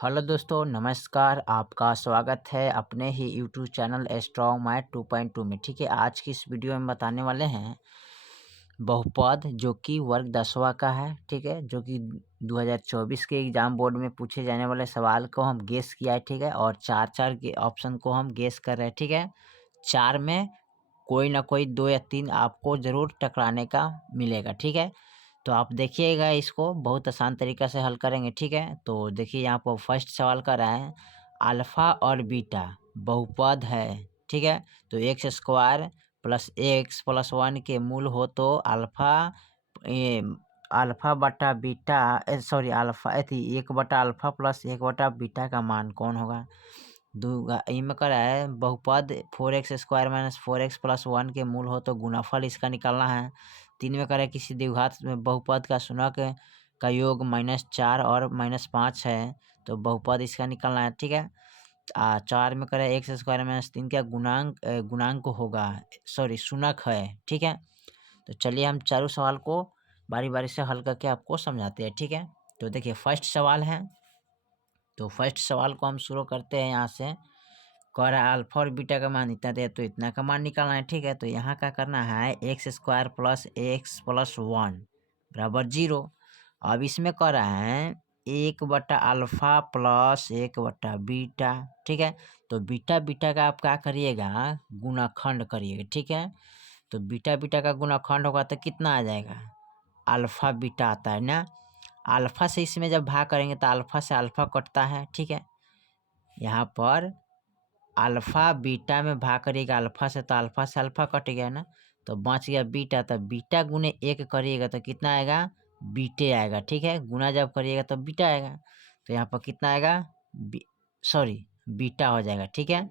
Hello दोस्तों, नमस्कार। आपका स्वागत है अपने ही यूट्यूब चैनल स्ट्रॉन्ग मैथ 2.2 में। ठीक है, आज की इस वीडियो में बताने वाले हैं बहुपद जो कि वर्ग 10वां का है। ठीक है, जो कि 2024 के एग्जाम बोर्ड में पूछे जाने वाले सवाल को हम गेस किया है। ठीक है, और चार के ऑप्शन को हम गेस कर रहे हैं। ठीक है, चार में कोई ना कोई 2 या 3 आपको ज़रूर टकराने का मिलेगा। ठीक है, तो आप देखिएगा, इसको बहुत आसान तरीक़ा से हल करेंगे। ठीक है, तो देखिए यहाँ पर फर्स्ट सवाल कर रहा है अल्फ़ा और बीटा बहुपद है। ठीक है, तो x square plus x plus 1 के मूल हो तो अल्फ़ा बटा बीटा सॉरी अल्फ़ा अथी 1 बटा अल्फ़ा प्लस 1 बटा बीटा का मान कौन होगा। इनमें कह रहा है बहुपद 4x square minus 4x plus 1 के मूल हो तो गुणाफल इसका निकालना है। 3 में कह रहा है किसी द्विघात में बहुपद का शून्यक का योग -4 और -5 है, तो बहुपद इसका निकालना है। ठीक है, 4 में कह रहा है एक्स स्क्वायर माइनस 3 का गुणांक होगा, सॉरी शून्यक है। ठीक है, तो चलिए हम चारों सवाल को बारी बारी से हल करके आपको समझाते हैं। ठीक है, तो देखिए फर्स्ट सवाल है, तो फर्स्ट सवाल को हम शुरू करते हैं यहाँ से। कह रहा है अल्फा और बीटा का मान इतना दे तो इतना का मान निकालना है। ठीक है, तो यहाँ क्या करना है x square plus x plus 1 बराबर 0। अब इसमें कह रहा है 1 बटा अल्फा प्लस 1 बटा बीटा। ठीक है, तो बीटा बीटा का आप क्या करिएगा, गुणाखंड करिएगा। ठीक है, तो बीटा बीटा का गुणाखंड होगा तो कितना आ जाएगा, अल्फा बीटा आता है ना। अल्फा से इसमें जब भाग करेंगे तो अल्फा से अल्फा कटता है। ठीक है, यहाँ पर अल्फा बीटा में भाग करिएगा अल्फा से तो अल्फा से अल्फा कट गया ना, तो बच गया बीटा। तो बीटा गुने 1 करिएगा तो कितना आएगा, बीटे आएगा। ठीक है, गुना जब करिएगा तो बीटा आएगा, तो यहाँ पर कितना आएगा, सॉरी बीटा हो जाएगा। ठीक है,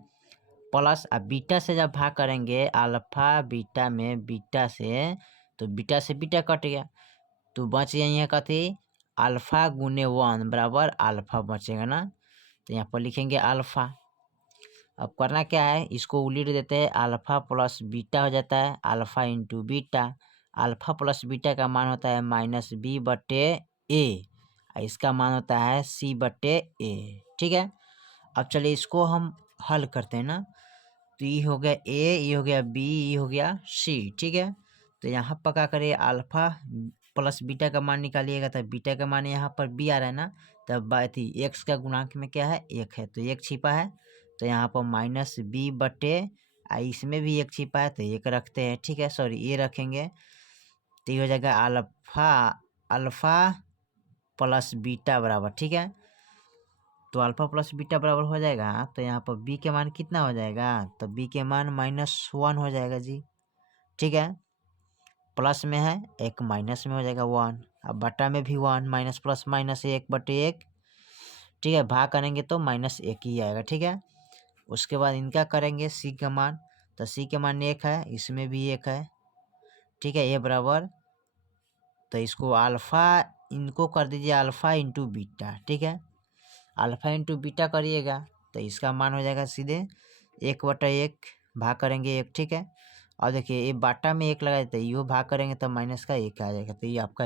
प्लस अब बीटा से जब भाग करेंगे अल्फा बीटा में बीटा से, तो बीटा से बीटा कट गया, तो बच गया यहाँ कथी, अल्फा गुने 1 बराबर अल्फा बचेगा ना, तो यहाँ पर लिखेंगे अल्फा। अब करना क्या है, इसको उलट देते हैं, अल्फा प्लस बीटा हो जाता है alpha into beta. Alpha plus beta का मान होता है -b/a, इसका मान होता है c/a। ठीक है, अब चलिए इसको हम हल करते हैं ना, तो ये हो गया a, ये हो गया b, ये हो गया c। ठीक है, तो यहाँ पर क्या करिए, अल्फा प्लस बीटा का मान निकालिएगा तो बीटा का मान यहाँ पर b आ रहा है ना, तब एक्स का गुणांक में क्या है, 1 है, तो 1 छिपा है, तो यहाँ पर -b/, इसमें भी 1 छिपा है तो 1 रखते हैं। ठीक है, सॉरी ये रखेंगे, तो ये हो जाएगा अल्फा प्लस बीटा बराबर। ठीक है, तो अल्फा प्लस बीटा बराबर हो जाएगा, तो यहाँ पर b के मान कितना हो जाएगा, तो b के मान -1 हो जाएगा जी। ठीक है, प्लस में है एक माइनस में हो जाएगा 1, अब बटा में भी 1, माइनस प्लस माइनस 1/1। ठीक है, भाग करेंगे तो -1 ही आएगा। ठीक है, उसके बाद इनका करेंगे c का मान, तो c के मान 1 है, इसमें भी 1 है। ठीक है, ये बराबर, तो इसको अल्फ़ा इनको कर दीजिए अल्फ़ा इंटू बीटा। ठीक है, अल्फ़ा इंटू बीटा करिएगा तो इसका मान हो जाएगा सीधे 1/1, भाग करेंगे 1। ठीक है, और देखिए ये बाटा में 1 लगा देते, ये भाग करेंगे तो माइनस का 1 आ जाएगा, तो ये आपका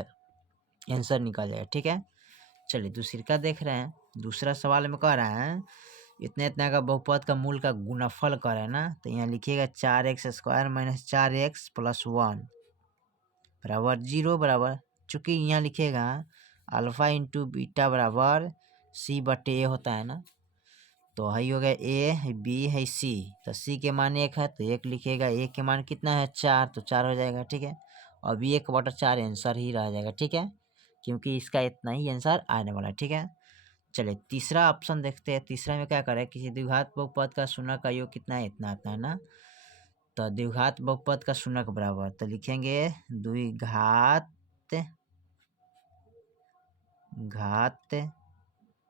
आंसर निकल जाएगा। ठीक है, चलिए दूसरी का देख रहे हैं। दूसरा सवाल में कह रहा है इतना इतना का बहुपद का मूल का गुणनफल कर है ना, तो यहाँ लिखिएगा 4x square minus 4x plus 1 बराबर 0 बराबर, चूँकि यहाँ लिखिएगा अल्फ़ा इंटू बीटा बराबर c/a होता है ना, तो हई हो गया a, b है c, तो c के मान 1 है तो 1 लिखिएगा, a के मान कितना है 4, तो 4 हो जाएगा। ठीक है, अब 1/4 आंसर ही रह जाएगा। ठीक है, क्योंकि इसका इतना ही आंसर आने वाला है। ठीक है, चलिए तीसरा ऑप्शन देखते हैं। तीसरा में क्या करें, किसी द्विघात बहुपद का शून्य का योग कितना है, इतना आता है ना, तो द्विघात बहुपद का शून्य बराबर, तो लिखेंगे द्विघात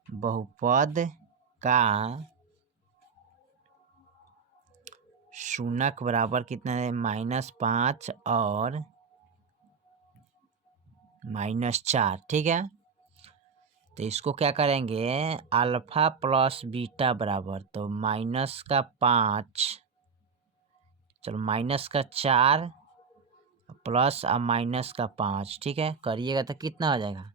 बहुपद का शून्य बराबर कितना है, -5 और -4। ठीक है, तो इसको क्या करेंगे, अल्फा प्लस बीटा बराबर, तो -5, चलो -4 प्लस -5। ठीक है, करिएगा तो कितना हो जाएगा,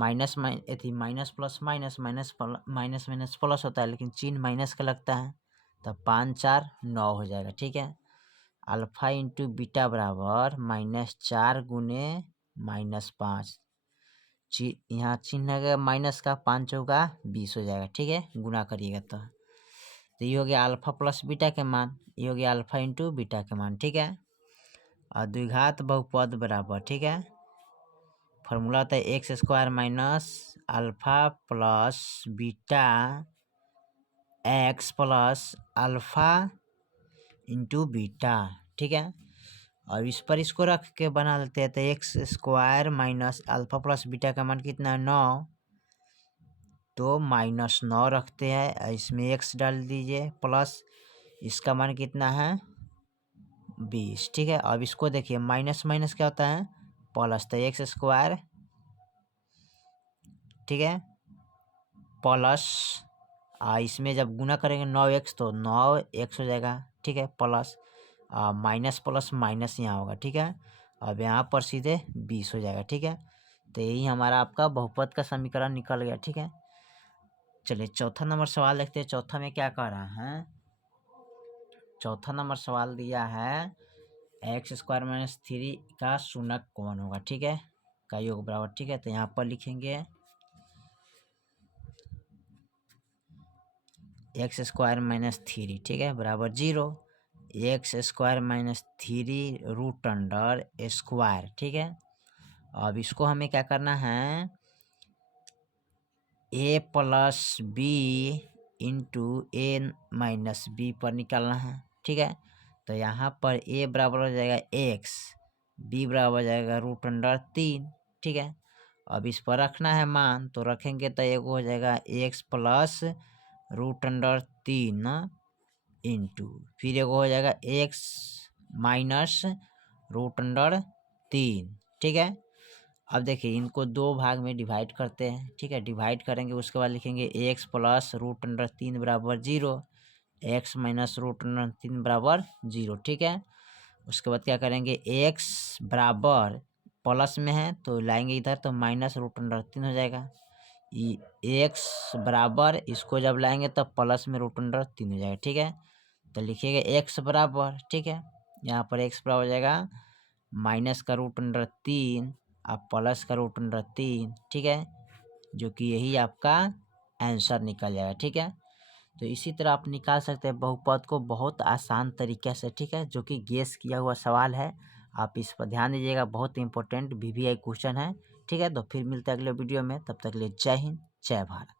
minus minus plus minus minus minus minus plus होता है, लेकिन चिन्ह माइनस का लगता है, तब 5 4 9 हो जाएगा। ठीक है, अल्फा इंटू बीटा बराबर -4 गुने -5, यहाँ चिन्ह है माइनस का, 5 चौका 20 हो जाएगा। ठीक है, गुना करिएगा तो ये हो गया अल्फा प्लस बीटा के मान, ये हो गया अल्फा इंटू बीटा के मान। ठीक है, और द्विघात बहुपद बराबर, ठीक है, फॉर्मूला होता है x square minus alpha plus beta x plus alpha into beta. ठीक है, और इस पर इसको रख के बना लेते हैं, तो x square minus alpha plus beta का मान कितना है 9, तो -9 रखते हैं, इसमें एक्स डाल दीजिए प्लस इसका मान कितना है 20। ठीक है, अब इसको देखिए माइनस माइनस क्या होता है प्लस, तो एक्स स्क्वायर, ठीक है, प्लस इसमें जब गुना करेंगे 9x तो 9x हो जाएगा। ठीक है, प्लस माइनस प्लस माइनस यहाँ होगा। ठीक है, अब यहाँ पर सीधे 20 हो जाएगा। ठीक है, तो यही हमारा आपका बहुपद का समीकरण निकल गया। ठीक है, चलिए चौथा नंबर सवाल देखते हैं। चौथा में क्या कह रहा है, चौथा नंबर सवाल दिया है एक्स स्क्वायर माइनस 3 का शून्यक कौन होगा। ठीक है, का योग बराबर। ठीक है, तो यहाँ पर लिखेंगे एक्स स्क्वायर माइनस 3, ठीक है, बराबर 0, x square minus 3 root under square. ठीक है, अब इसको हमें क्या करना है, A plus B into A minus B पर निकालना है। ठीक है, तो यहाँ पर ए बराबर हो जाएगा एक्स, बी बराबर हो जाएगा रूट अंडर 3। ठीक है, अब इस पर रखना है मान, तो रखेंगे तो एक हो जाएगा x plus root under 3 into फिर एक हो जाएगा एक्स माइनस रूट अंडर 3। ठीक है, अब देखिए इनको दो भाग में डिवाइड करते हैं। ठीक है, डिवाइड करेंगे, उसके बाद लिखेंगे एक्स प्लस रूट अंडर 3 बराबर 0, एक्स माइनस रूट अंडर 3 बराबर 0। ठीक है, उसके बाद क्या करेंगे, एक्स बराबर प्लस में है तो लाएंगे इधर, तो माइनस रूट अंडर 3 हो जाएगा। एक्स बराबर इसको जब लाएंगे तब प्लस में रूट अंडर 3 हो जाएगा। ठीक है, तो लिखिएगा एक्स बराबर, ठीक है, यहाँ पर एक्स बराबर हो जाएगा माइनस का रूट अंडर 3 अब प्लस का रूट अंडर 3। ठीक है, जो कि यही आपका आंसर निकल जाएगा। ठीक है, तो इसी तरह आप निकाल सकते हैं बहुपद को बहुत आसान तरीके से। ठीक है, जो कि गेस किया हुआ सवाल है, आप इस पर ध्यान दीजिएगा, बहुत इंपॉर्टेंट VVI क्वेश्चन है। ठीक है, तो फिर मिलते हैं अगले वीडियो में, तब तक के लिए जय हिंद जय भारत।